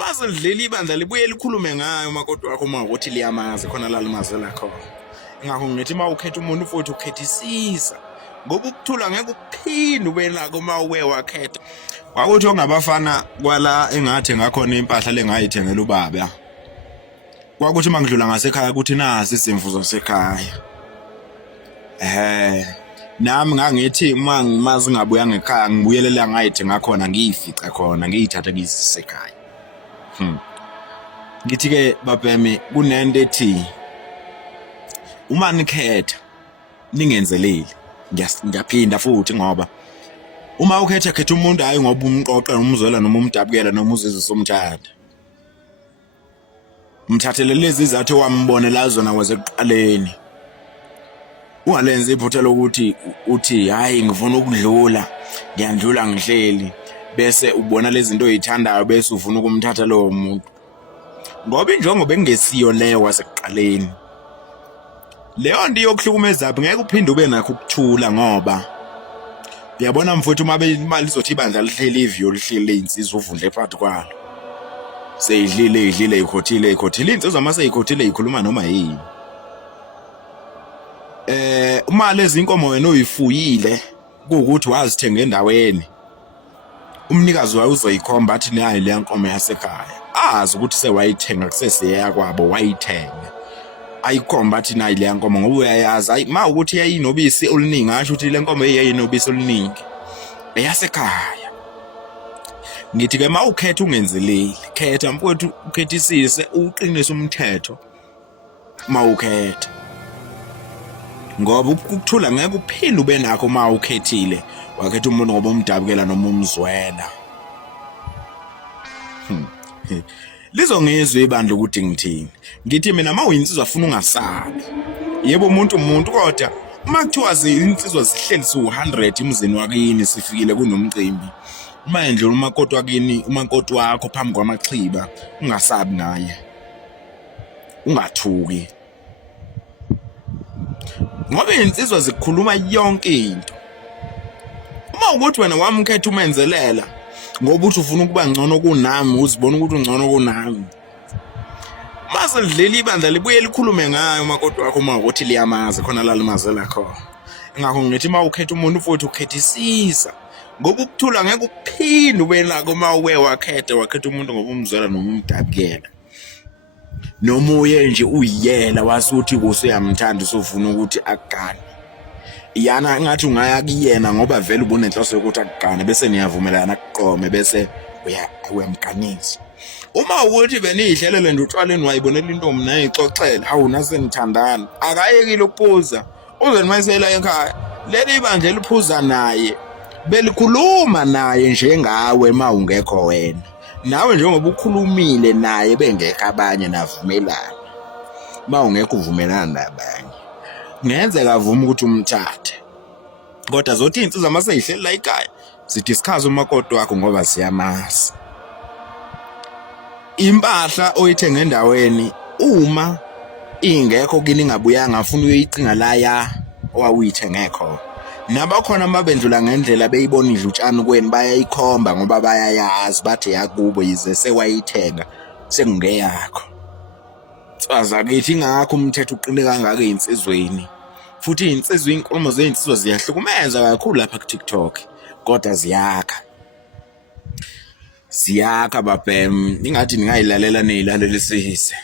Mase lidlela ibandla libuye likhulume ngayo makoti wakho uma ukuthi liyamazi khona la limazela khona. Ngakho ngithi uma ukhetha umuntu futhi ukhethisisa ngoba ukuthula ngeke ukuphinde ube nako uma uwe wakhetha. Kwakuthi ongabafana kwala engathi ngakhona impahla lengayithengela ubaba. Kwakuthi mangidlula ngasekhaya ukuthi nazi izimvu zasekhaya. Nami ngangithi uma ngimazi ngabuya ngekhaya ngibuyelela ngayithenga khona ngiyifica khona ngiyithatha ngizisekhaya. Ngithi ke babhemi kunento ethi uma nikhetha ningenzeleli ngiyaphinda futhi ngoba uma ukhetha umuntu hayi ngoba umqoqa noma umzwela noma umdabukela noma uzizwe umthanda. Umthathele lezi izathu wambonela zona kwasekuqaleni. Ungalenza iphutha lokuthi uthi hayi ngifuna ukudlula ngiyandlula ngihleli bese ubona lezi zinto oyithandayo bese ufuna ukumthatha lowo muntu. Ngoba injongo bengesiyo leyo wasekuqaleni. Leyo nto yokuhlukumeza ngeke uphinde ube nakho ukuthula ngoba uyabona mfowethu uma lizothi ibandla lihleli ivio lihleli insizwa uvundle phakathi kwalo. Seyidlile ikhothile insizwa mase ikhothile ikhuluma noma yini. Uma lezi inkomo wena uyifuyile ukuthi wazithenga endaweni umnikazi wayo uzoyikhomba athi nayi le nkomo yasekhaya azi ukuthi sewayithenga kusesiya kwabo wayithenga ayikhomba athi nayi le nkomo ngoba uyayazi ayi ma ukuthi yayinobisi oluningi asho ukuthi le nkomo yayinobisi oluningi eyasekhaya. Ngithi ke mawukhetha ungenzeleli khetha mfowethu ukhethisise uqinise umthetho mawukhetha ngoba ukuthula ngeke uphinde ube nakho uma ukhethile wakhetha umuntu ngoba umdabukela noma umzwela. Lizongizwe ibandla ukuthi ngithini. Ngithi mina mawuyinsizwa afuna ungasabi. Yebo umuntu kodwa uma kuthiwa insizwa zihleli su100 emzini wakini sifikile kunomcimbi. Uma endlula umakoti wakini umakoti wakho phambi kwamaxiba ungasabi ngaye. Ungathuki. Ngoba insizwa zikhuluma yonke into. Uma ukuthi wena wamkhetha umenzelela ngoba uthi ufuna ukuba ngcono kunami uzibona ukuthi ungcono kunami. Mase lidlela ibandla libuye likhulume ngayo makoti wakho uma ukuthi liyamazi khona la limazela khona. Ngakho ngithi uma ukhetha umuntu futhi ukhethisisa ngoba ukuthula ngeke ukuphinde ube nako uma uwe wakhetha umuntu ngoba umzwela noma umdabukela. Noma uye nje uyiyela wasuthi usuyamthanda usufuna ukuthi akugane. Yana ngathi ungaya kuyena ngoba vele ubunenhloso yokuthi akugane bese niyavumelana kuqome bese uyamganisa. Uma ukuthi beniyihlelele nje utshwaleni wayibonela intombi naye ixoxela hawu nase nithandana akayekile ukuphuza uze nimayisela ekhaya leli ibandla eliphuza naye belikhuluma naye njengawe mawungekho wena. Nawe njengoba ukhulumile naye bengekho abanye navumelana. Mawungekho uvumelana nabanye. Ngenzeka avuma ukuthi umthathe. Kodwa zothi insizwa mase yihleli la ekhaya zidiscuss umakoti wakho ngoba siyamazi. Impahla oyithenga endaweni uma ingekho kini ngabuyanga afuna uyicinga la ya owawuyithenge khona. Nabakhona mabendlula ngendlela beyibona idlutshana kweni bayayikhomba ngoba bayayazi bathi yakubo yize sewayithenga sekungeyakho. Tsaza kithi ngakho umthetho uqine kangaka einsizweni. Futhi insizwe inkulumo zeinsizwa ziyahlukumeza kakhulu lapha ku TikTok kodwa ziyakha babhem ingathi ningayilalela neyilalelisise.